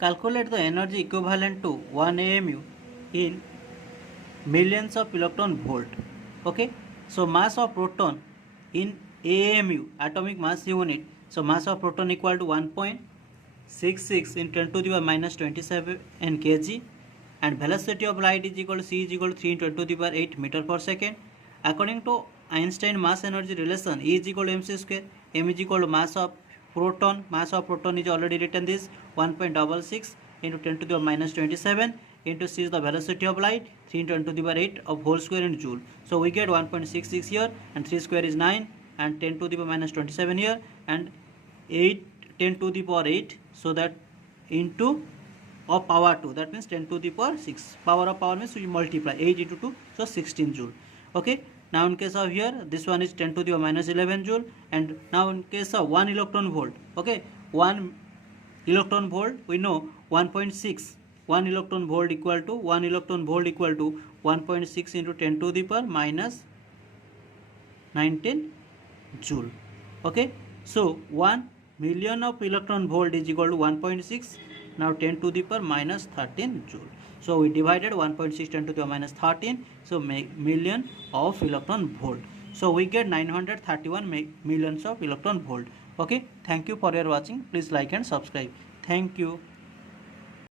Calculate the energy equivalent to 1 AMU in millions of electron volt. Okay, so mass of proton in AMU, atomic mass unit. So mass of proton equal to 1.66 in 10 to the power minus 27 kg, and velocity of light is equal to c is equal to 3 into 10 to the power 8 meter per second. According to Einstein mass energy relation, E is equal to mc square. M is equal to mass of proton. Mass of proton is already written this 1.66 into 10 to the power minus 27 into c is the velocity of light, 3 into 10 to the power 8 of whole square in joule. So we get 1.66 here, and 3 square is 9, and 10 to the power minus 27 here, and 8 10 to the power 8, so that into of power 2, that means 10 to the power 6. Power of power means we multiply 8 into 2, so 16 joule. Okay, now in case of here, this one is 10 to the power minus 11 joule, and now in case of 1 electron volt, okay, 1 electron volt, we know 1.6, 1 electron volt equal to 1.6 into 10 to the power minus 19 joule. Okay, so 1 million of electron volt is equal to 1.6, now 10 to the power minus 13 joule. So we divided 1.6 10 to the power minus 13, so million of electron volt. So we get 931 millions of electron volt. Okay, thank you for your watching. Please like and subscribe. Thank you.